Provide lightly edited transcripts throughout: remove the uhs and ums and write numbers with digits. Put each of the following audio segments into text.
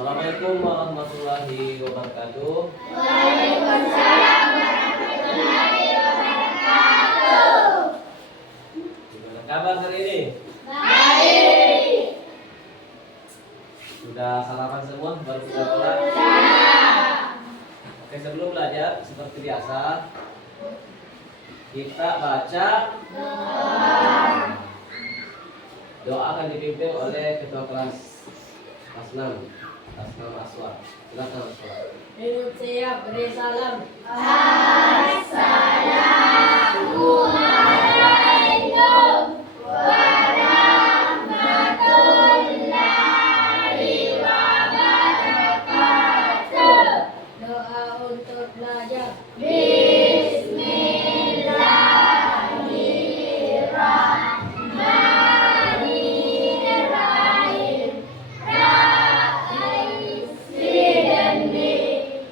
Assalamualaikum warahmatullahi wabarakatuh. Waalaikumsalam warahmatullahi wabarakatuh. Gimana kabar hari ini? Baik. Sudah sarapan semua? Baru kita pulang? Sudah. Oke, sebelum belajar seperti biasa kita baca doa akan dipimpin oleh ketua kelas 6 Aswar. Silakan Aswar. Menurut saya beri salam. Assalamualaikum warahmatullahi wabarakatuh. Doa untuk belajar. Bismillahirrahmanirrahim. Ra'aisidni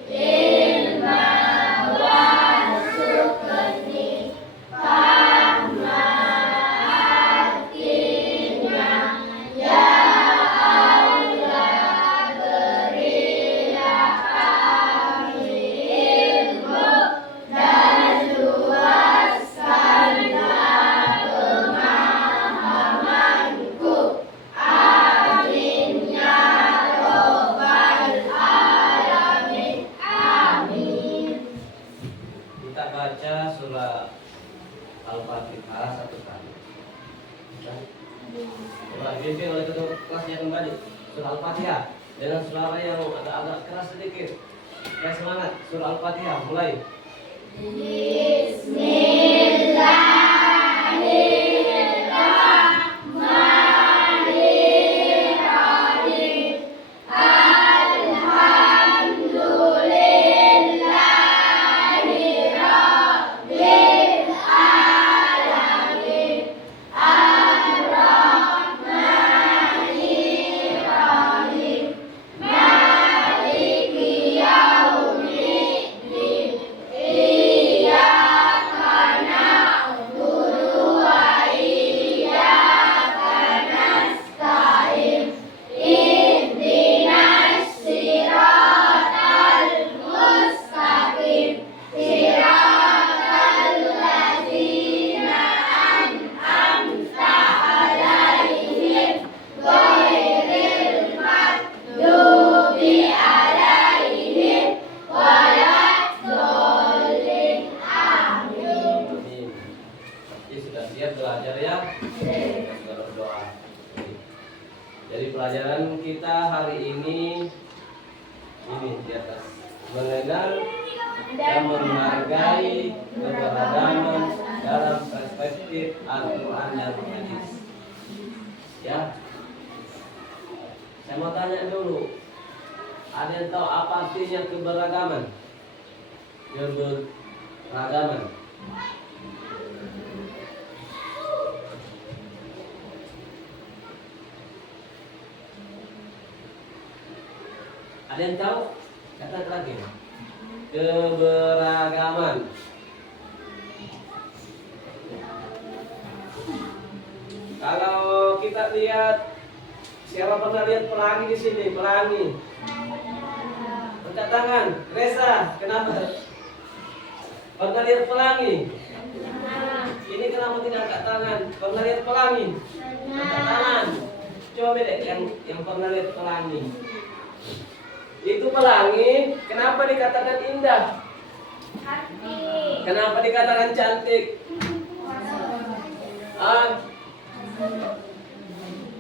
ilma warzuqni fahma artinya. Ya Allah, berilah kami ilmu dan luaskanlah pemahamanku. Amin ya robbal alamin. Amin. Kita baca surah Al-Fatihah satu kali. Coba dipimpin oleh ketua kelasnya kembali. Surah Al-Fatihah dengan suara yang agak keras sedikit. Ya, semangat. Surah Al-Fatihah mulai. Bismillahirrahmanirrahim. Alhamdulillahi rabbil alamin. Ar-Rahmanir-Rahim. Maliki yaumiddin. Iyyaka na'budu wa iyyaka nasta'in. Ihdinas siratal mustaqim. Siratal ladzina an'amta 'alaihim ghairil maghdubi 'alaihim waladdallin. Amin. Amin. Jadi sudah siap belajar ya? Sudah berdoa. Jadi pelajaran kita hari ini di atas mengenal dan menghargai keberagaman dalam perspektif Al-Quran dan Hadis. Ya, saya mau tanya dulu, ada yang tahu apa artinya keberagaman? Keberagaman. Ada yang tahu? Kata lagi. Keberagaman. Kalau kita lihat, siapa pernah lihat pelangi di sini? Pelangi. Angkat tangan. Reza, kenapa? Pernah lihat pelangi? Ini kenapa tidak angkat tangan? Pernah lihat pelangi? Angkat tangan. Coba deh yang pernah lihat pelangi. Itu pelangi, kenapa dikatakan indah? Kenapa dikatakan cantik?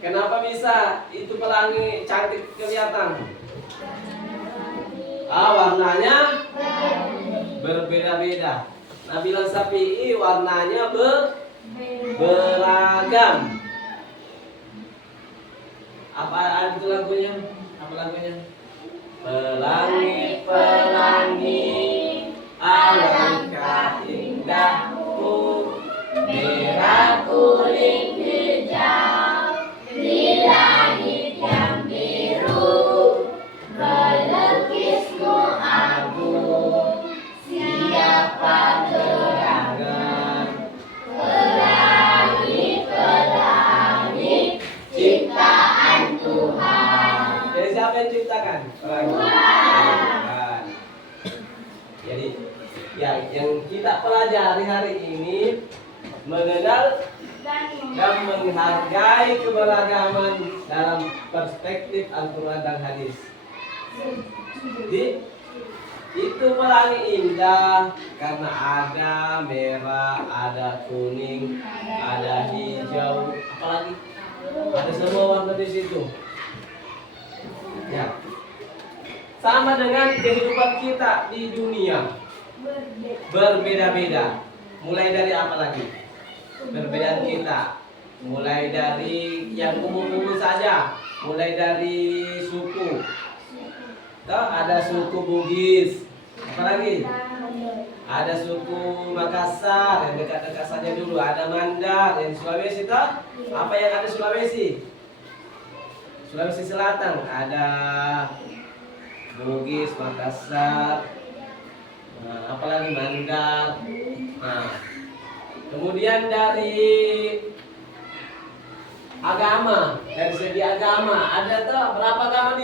Kenapa bisa itu pelangi cantik kelihatan? Warnanya berbeda-beda. Nabila Syafi'i warnanya beragam. Apa itu lagunya? Apa lagunya? Pelangi, pelangi, alangkah indahmu, merah kuning hijau, di langit yang biru, melukismu agung. Siapa gerangan? Pelangi, pelangi, ciptaan Tuhan. Jadi siapa siapa yang ciptakan? Tuhan. Jadi ya, yang kita pelajari hari ini mengenal dan menghargai keberagaman dalam perspektif Al-Quran dan hadis. Jadi itu pelangi indah karena ada merah, ada kuning, ada hijau, apalagi ada semua warna di situ. Ya. Sama dengan kehidupan kita di dunia. Berbeda-beda. Mulai dari apa lagi? Perbedaan kita. Mulai dari yang umum-umum saja. Mulai dari suku. Tuh, ada suku Bugis. Apalagi? Ada suku Makassar yang dekat-dekat saja dulu. Ada Mandar yang Sulawesi tuh. Apa yang ada Sulawesi? Sulawesi Selatan ada Bugis, Makassar. Nah, apalagi Mandar. Nah, kemudian dari agama, dari segi agama ada tuh berapa agama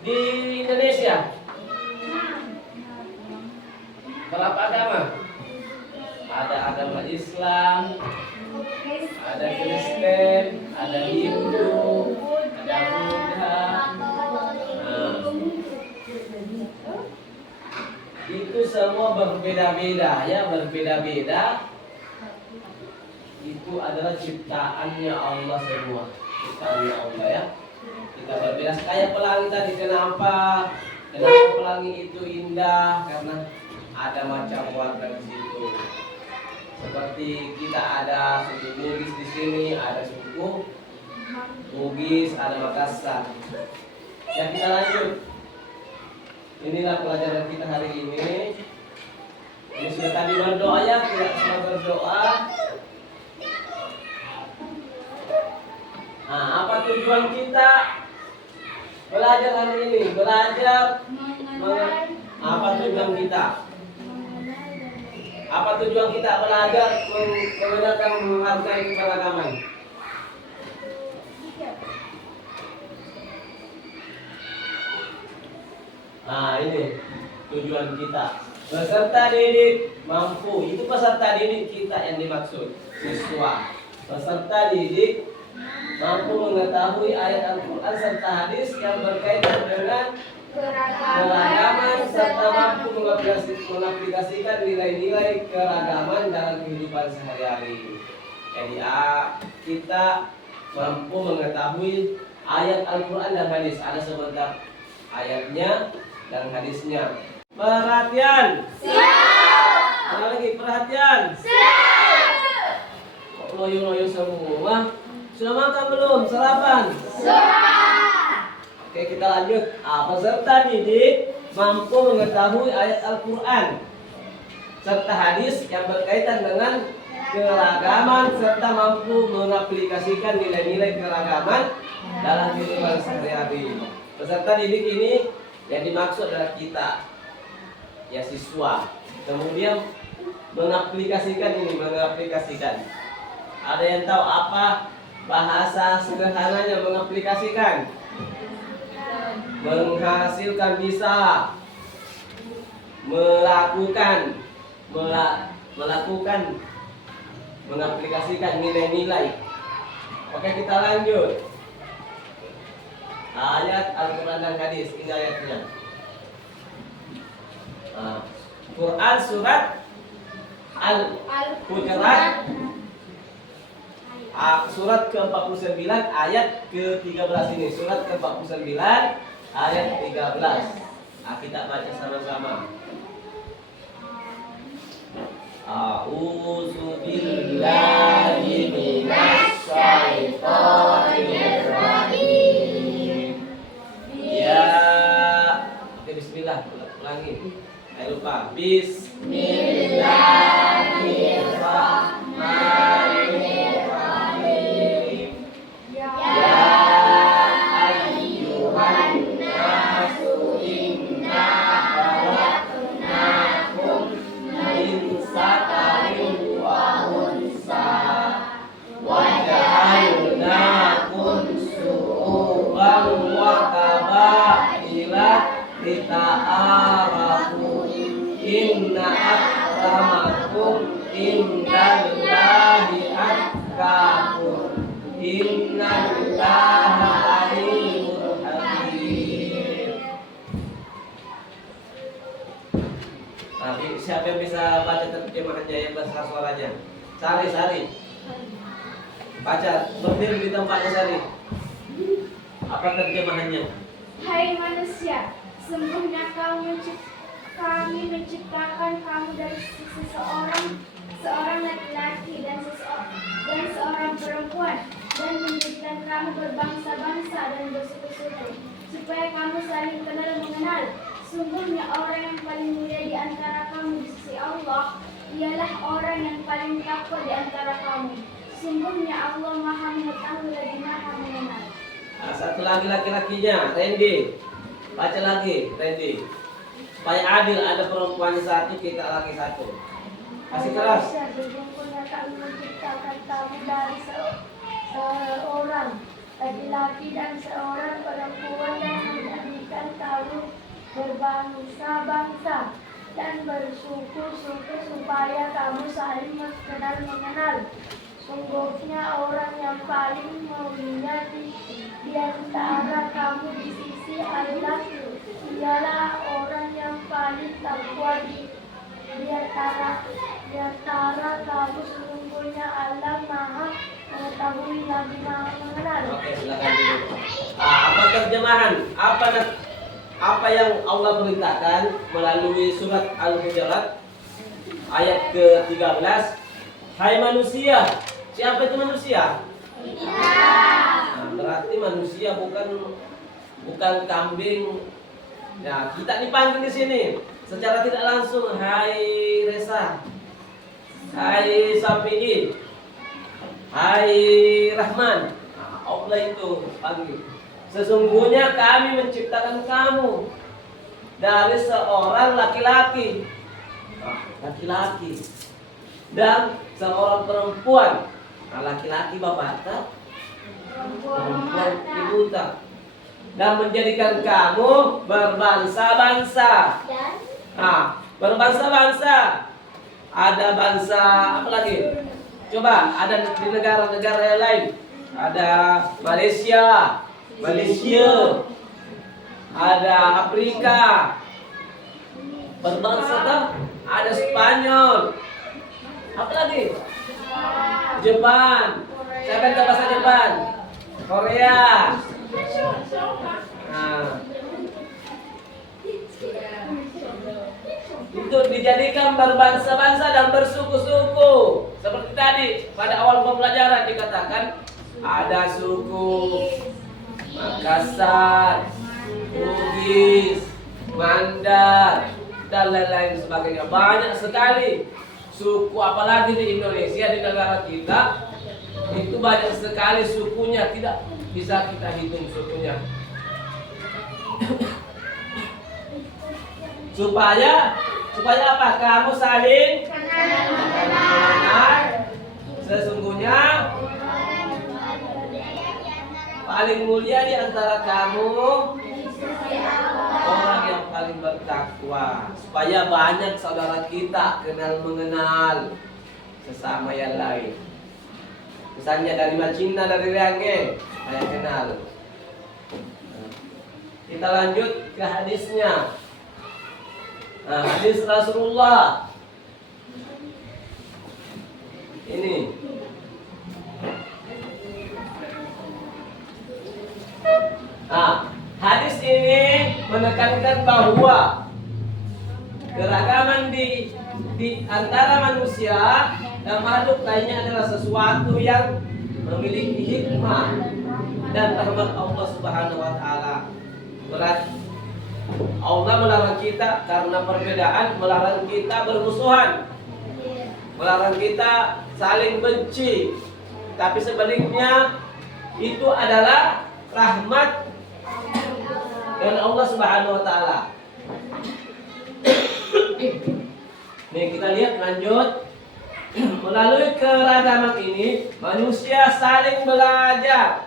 di Indonesia? Berapa agama? Ada agama Islam, ada Kristen, ada Hindu, ada Buddha. Nah, itu semua berbeda-beda ya, berbeda-beda. Itu adalah ciptaannya Allah semua, ciptaannya Allah ya. Kita berbeda kayak pelangi tadi. Kenapa pelangi itu indah? Karena ada macam warna di situ. Seperti kita ada suku Bugis di sini, ada suku Bugis, ada Makassar. Ya, kita lanjut. Inilah pelajaran kita hari ini. Ini sudah tadi berdoa ya, tidak semua berdoa. Nah, apa tujuan kita belajar hari ini? Belajar apa tujuan kita? Apa tujuan kita belajar mengenalkan menghargai keberagaman? Nah, ini tujuan kita. Peserta didik mampu. Itu peserta didik kita yang dimaksud, siswa. Peserta didik mampu mengetahui ayat Al-Quran serta hadis yang berkaitan dengan keragaman serta mampu mengaplikasikan nilai-nilai keragaman dalam kehidupan sehari-hari. Jadi kita mampu mengetahui ayat Al-Quran dan hadis. Ada sebentar ayatnya dan hadisnya. Perhatian. Siap. Ada lagi perhatian. Siap. Kok loyo-loyo semua? Sudah makan belum? Sarapan? Sudah. Oke, kita lanjut. Peserta didik mampu mengetahui ayat Al-Quran serta hadis yang berkaitan dengan keragaman serta mampu mengaplikasikan nilai-nilai keragaman dalam kehidupan sehari-hari. Peserta didik ini yang dimaksud adalah kita, ya siswa. Kemudian mengaplikasikan. Ada yang tahu apa bahasa sederhananya mengaplikasikan? Menghasilkan, bisa. Melakukan, mengaplikasikan nilai-nilai. Oke, kita lanjut. Ayat Al-Quran dan hadis. Ini ayatnya. Quran surat Al-Hujurat surat ke-49 ayat ke-13 ini. Surat ke-49 ayat 13. Kita baca sama-sama. A'udzu billahi minasy syaithanir rajim. Ya. Oke, bismillah. Ulangi. Jangan lupa. Bismillahirrahmanirrahim. Ya ayyuhan nasu inna khalaqnakum min zakarin wa unsa wa ja'alnakum syu'uban innallaha alimul hakim. Tapi siapa yang bisa baca terjemahannya yang besar suaranya? Sari. Baca, berdiri di tempatnya Sari. Apa terjemahannya? Hai manusia, sungguhnya kami menciptakan kamu dari seorang laki-laki dan seorang perempuan, dan menjadikan kamu berbangsa-bangsa dan bersuku-suku, supaya kamu saling kenal mengenal. Sungguhnya orang yang paling mulia di antara kamu di sisi Allah ialah orang yang paling takwa di antara kamu. Sungguhnya Allah Maha Mengetahui lagi Maha Mengenal. Nah, satu lagi laki-lakinya, Randy. Baca lagi, Randy. Supaya adil, ada perempuannya satu, kita lagi satu. Kasih keras. Sesungguhnya kami menciptakan kamu dari seorang laki-laki dan seorang perempuan, dan menjadikan kamu berbangsa-bangsa dan bersuku-suku, supaya kamu saling kenal mengenal. Sungguhnya orang yang paling mulia di antara kamu di sisi Allah ialah orang yang paling takwa di antara kamu. Sesungguhnya Allah Maha Mengetahui lagi Maha Mengenal. Oke, silakan dulu. Apa terjemahan? Apa yang Allah perintahkan melalui surat Al-Hujurat ayat ke-13? Hai manusia. Siapa itu manusia? Nah, berarti manusia bukan kambing. Nah, kita dipanggil di sini secara tidak langsung. Hai Resa, hai Safi'i, hai Rahman. Nah, Allah itu panggil. Sesungguhnya kami menciptakan kamu dari seorang laki-laki, dan seorang perempuan. Nah, laki-laki babata, perempuan ibuta, dan menjadikan kamu berbangsa-bangsa. Nah, berbangsa-bangsa. Ada bangsa apa lagi? Coba, ada di negara-negara yang lain. Ada Malaysia, ada Afrika, berbangsa kan? Ada Spanyol, apa lagi? Jepang. Siapa yang tahu bahasa Jepang? Korea. Nah, itu dijadikan berbangsa-bangsa dan bersuku-suku. Seperti tadi pada awal pembelajaran dikatakan ada suku Makassar, Bugis, Mandar, dan lain-lain sebagainya. Banyak sekali suku, apalagi di Indonesia, di negara kita itu banyak sekali sukunya, tidak bisa kita hitung sukunya. supaya apa? Kamu saling mengenal. Sesungguhnya paling mulia di antara kamu orang yang paling bertakwa, supaya banyak saudara kita kenal mengenal sesama yang lain. Misalnya dari Macina, dari Riange, supaya kenal. Kita lanjut ke hadisnya. Nah, hadis Rasulullah ini. Nah, hadis ini menekankan bahwa keragaman di antara manusia dan makhluk lainnya adalah sesuatu yang memiliki hikmah dan rahmat Allah Subhanahu wa taala. Berarti Allah melarang kita karena perbedaan, melarang kita bermusuhan, melarang kita saling benci. Tapi sebaliknya itu adalah rahmat dari Allah Subhanahu wa taala. Nih kita lihat lanjut. Melalui keragaman ini manusia saling belajar.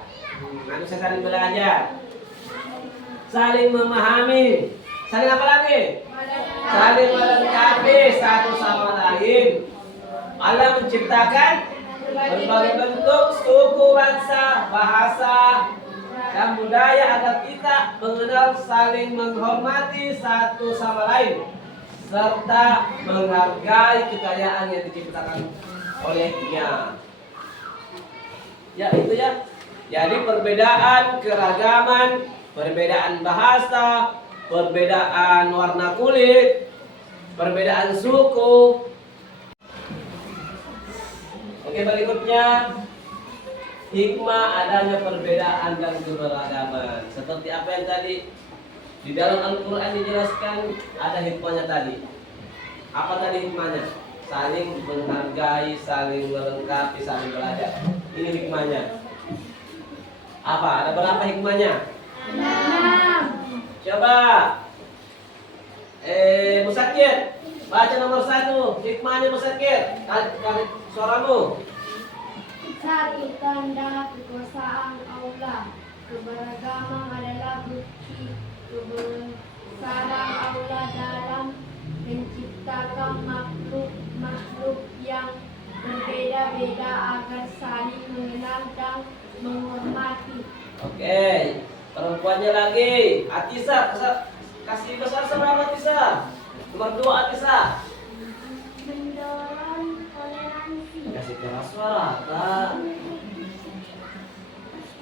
Saling memahami. Saling apa lagi? Saling melengkapi satu sama lain. Allah menciptakan berbagai bentuk suku, bangsa, bahasa, dan budaya agar kita mengenal saling menghormati satu sama lain serta menghargai kekayaan yang diciptakan olehnya. Ya itu ya. Jadi perbedaan keragaman, perbedaan bahasa, perbedaan warna kulit, perbedaan suku. Oke, berikutnya hikmah adanya perbedaan dan keberagaman. Seperti apa yang tadi di dalam Al-Quran dijelaskan, ada hikmahnya tadi. Apa tadi hikmahnya? Saling menghargai, saling melengkapi, saling belajar. Ini hikmahnya. Apa? Ada berapa hikmahnya? 6. Coba Musakir, baca nomor 1. Hikmahnya Musakir. Tarik suaramu. 1. Tanda kekuasaan Allah. Keberagaman adalah bukti kebesaran Allah dalam menciptakan makhluk yang berbeda-beda agar saling mengenal dan menghormati. Oke, perempuannya lagi. Atisa, kasih besar sama Atisa. Nomor 2 Atisa. Mendorong toleransi. Kasih keras suara, Kak.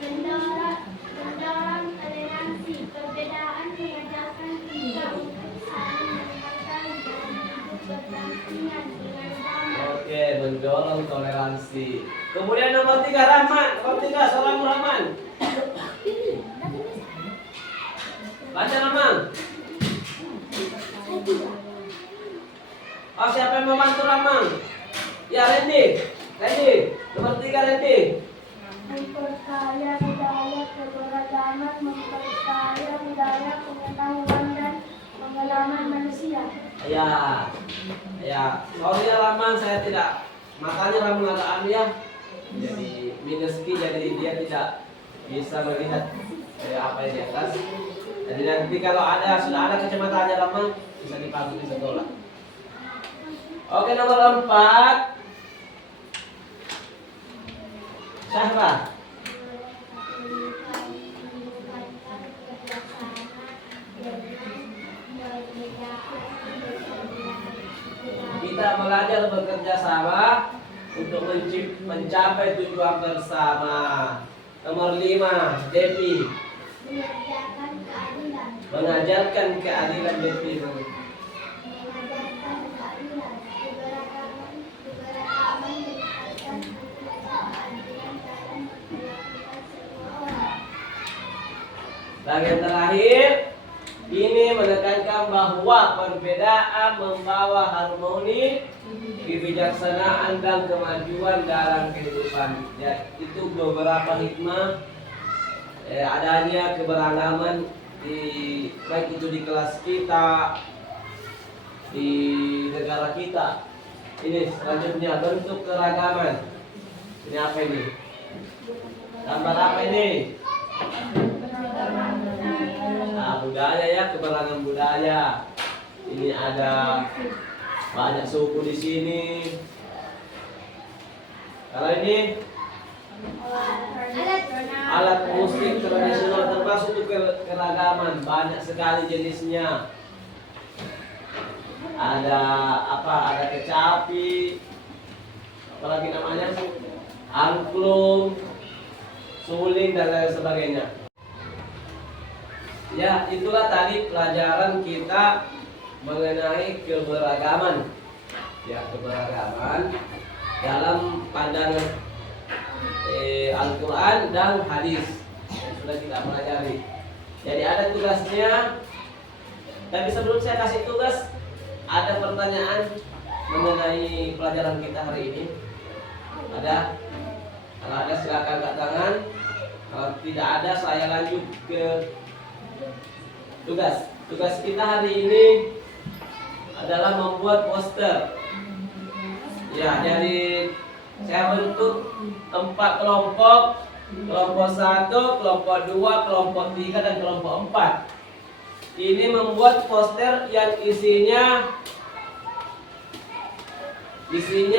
Mendorong toleransi. Perbedaan mengajarkan kita untuk saling menghargai dan hidup berdampingan dengan damai. Oke, mendorong toleransi. Kemudian nomor 3 Rahman. Nomor 3 Salam Rahman. Baca Rahman. Oh, siapa yang membantu Rahman? Ya, Randy. Nomor 3 Randy. Memperkaya budaya keberagaman, memperkaya budaya pengetahuan dan pengalaman manusia. Ya. Sorry ya Rahman, saya tidak. Makanya Rahman agak anu ya. Jadi minus ki, jadi dia tidak bisa melihat apa yang di atas. Jadi nanti kalau sudah ada kacamatanya Rahman, bisa dipakai di sekolah. Oke, nomor 4 Syahra. Kita belajar bekerja sama untuk mencapai tujuan bersama. Nomor 5 Devi. Mengajarkan keadilan. Mengajarkan keadilan Devi. Mengajarkan keadilan. Keberagaman meningkatkan keadilan dalam memperlakukan semua orang. Bagian terakhir ini menekankan bahwa perbedaan membawa harmoni, kebijaksanaan dan kemajuan dalam kehidupan. Ya, itu beberapa hikmah adanya keberagaman baik itu di kelas kita, di negara kita. Ini selanjutnya bentuk keragaman. Ini apa ini? Gambar apa ini? Nah, budaya ya, keberagaman budaya. Ini ada banyak suku di sini. Kalau ini alat musik tradisional, termasuk keragaman, banyak sekali jenisnya. Ada apa? Ada kecapi, apalagi namanya, angklung, suling dan lain sebagainya. Ya, itulah tadi pelajaran kita mengenai keberagaman. Ya, keberagaman dalam pandangan Al-Quran dan hadis yang sudah kita pelajari. Jadi ada tugasnya. Tapi sebelum saya kasih tugas, ada pertanyaan mengenai pelajaran kita hari ini. Ada? Kalau ada silakan angkat tangan. Kalau tidak ada, saya lanjut ke tugas. Tugas kita hari ini adalah membuat poster. Ya, jadi saya bentuk 4 kelompok. Kelompok 1, kelompok 2, kelompok 3 dan kelompok 4. Ini membuat poster yang isinya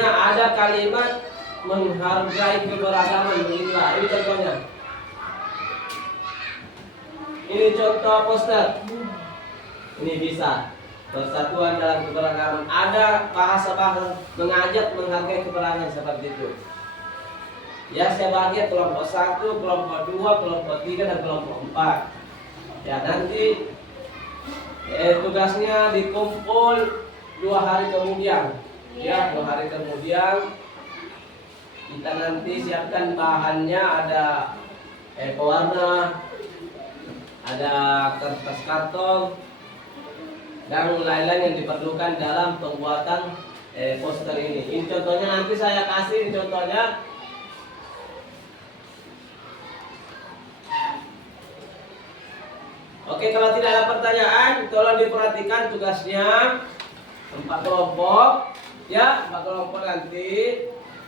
ada kalimat menghargai keberagaman. Begitulah, ini contohnya. Ini contoh poster. Ini bisa. Persatuan dalam keberagaman. Ada bahasa-bahasa mengajak menghargai keberagaman seperti itu. Ya, saya bagi kelompok 1, kelompok 2, kelompok 3, dan kelompok 4. Ya, nanti tugasnya dikumpul 2 hari kemudian. Ya, 2 hari kemudian kita nanti siapkan bahannya, ada pewarna, ada kertas karton, dan lain-lain yang diperlukan dalam pembuatan poster ini. Ini contohnya, nanti saya kasih ini contohnya. Oke, kalau tidak ada pertanyaan, tolong diperhatikan tugasnya 4 kelompok. Ya, 4 kelompok nanti.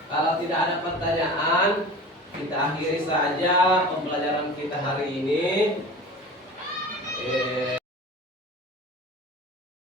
Kalau tidak ada pertanyaan, kita akhiri saja pembelajaran kita hari ini.